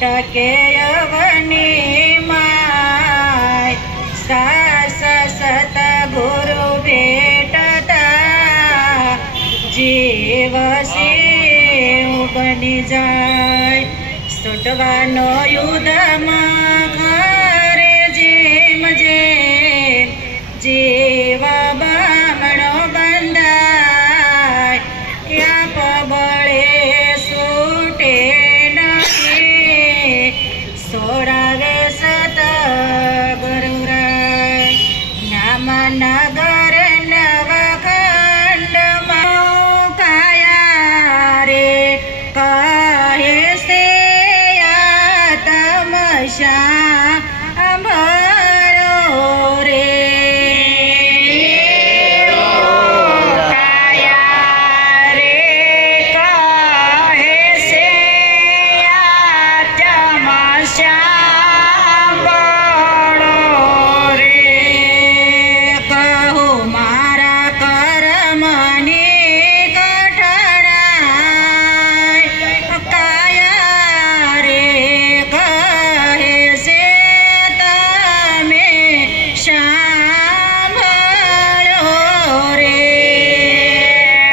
અટકે અવની માય સાસ સતગુરુ ભેટતા જીવ શિવ બની જાય સુટવાનો યુદ્ધમાં ઘરે જેમ જેમ જીવ બામણો બંધાય યા પબળે છૂટે નથી સોડાવે સતગુરુરાય નામ નગર નવખંડમાં કાયા રે કહે છે સાંભળો રે કાયા રે કહે છે સાંભળો રે કહું મારા કર્મની કઠણાઈ કાયા રે કહે છે તમે સાંભળો રે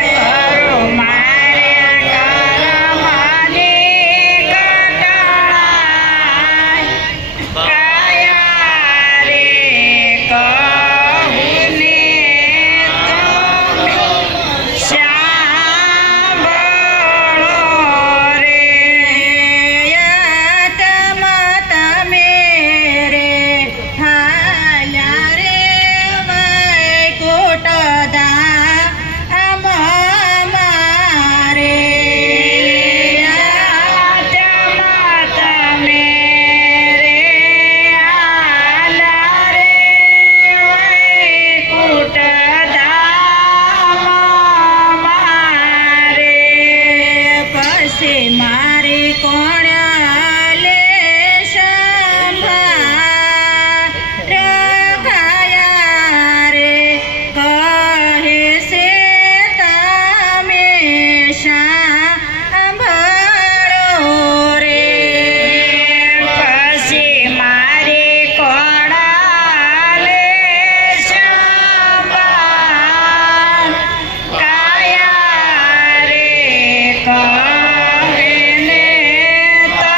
કહું મારા કર્મની કઠણાઈ કાયા રે કહું ને તમે સાંભળો રે યાતમાં તમે રે હાલ્યા રે વૈકુંઠ ધામ મારે યાતમાં તમે રે હાલ્યા રે વૈકુંઠ ધામ મારે પછી મારી કોણ લે સંભાળ કાયા રે કહે છે તમે સાંભળો રે પછી મારી કોણ લે સંભાળ કાયા રે કહે ને તમે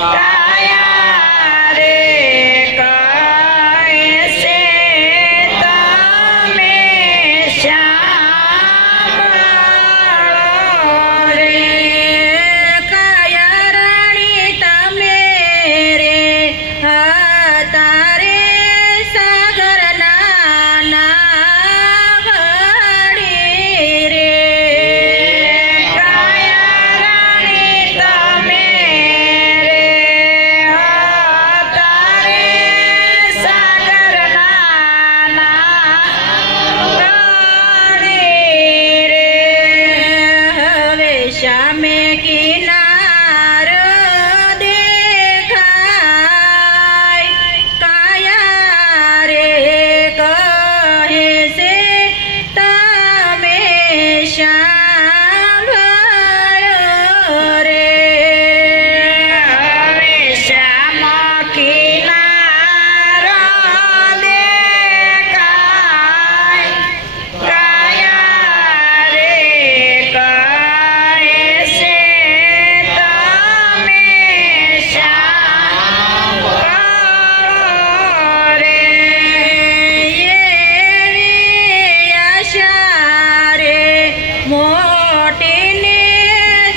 કાયા રે કહે છે તમે સાંભળો રે. કાયા રાણી તમે રે હતા રે સાગરના નાગડી રે. કાયા રાણી તમે રે હતા રે સાગરના નાગડી રે. હવે સામે કિનારો દેખાય કાયા રે કહે છે તમે સાંભળો રે. હવે સામો કિનારો દેખાય કાયા રે કહે છે તમે સાંભળો રે. એવી આશા રે મોટીની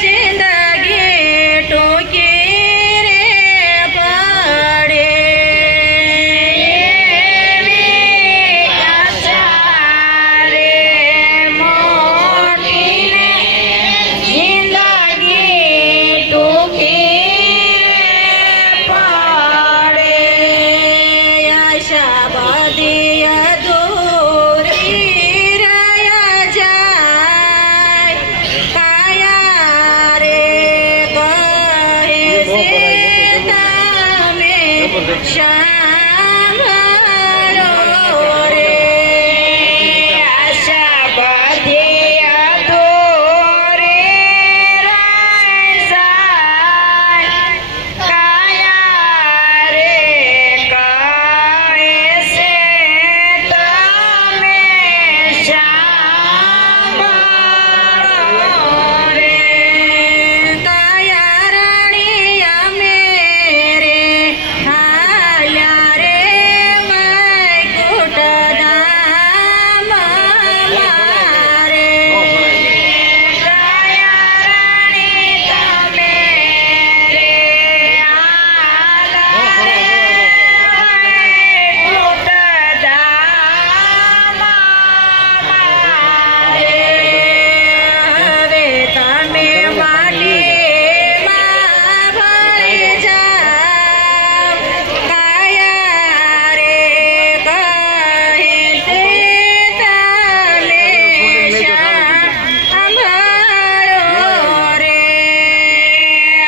જિંદગી ટૂંકી રે પડે. એવી આશા રે મોટીની જિંદગી ટૂંકી પડે. આશા બધી અધૂરી રહ્યા જાય કાયા રે કહે છે તમે સાંભળો રે. આશા બધી અધૂરી રહી જાય કાયા રે કહે છે તમે સાંભળો રે. કાયા રાણી અમે રે હાલ્યા રે મૈકુટ ધામ મારે. કાયા રાણી તમે રે હાલ્યા રે મૈકુટ ધામ મારે. હવે તમે માટીમાં ભળી જાઓ કાયા રે કહે છે તમે સાંભળો રે.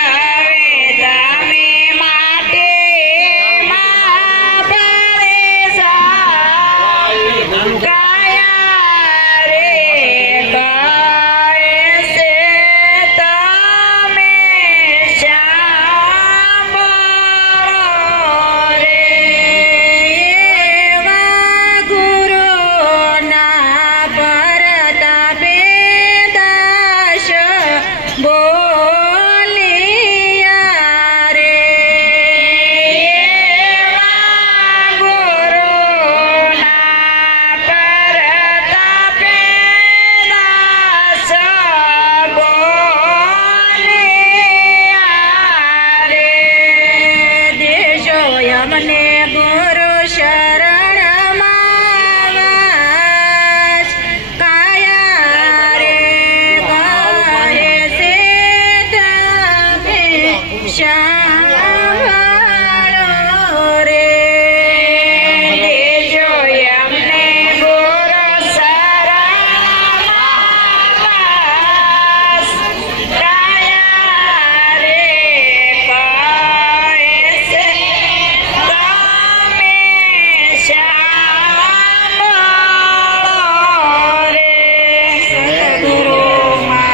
હવે તમે માટીમાં ભળી જાઓ કાયા રે કહે છે તમે સાંભળો રે. એવા ગુરુના પરતાપે દાસ બોલિયા રે. એવા ગુરુના પરતાપે દાસ બોલિયા રે. દેશો અમને ગુરુ શરણમાં વાસ કાયા રે કહે છે તમે સાંભળો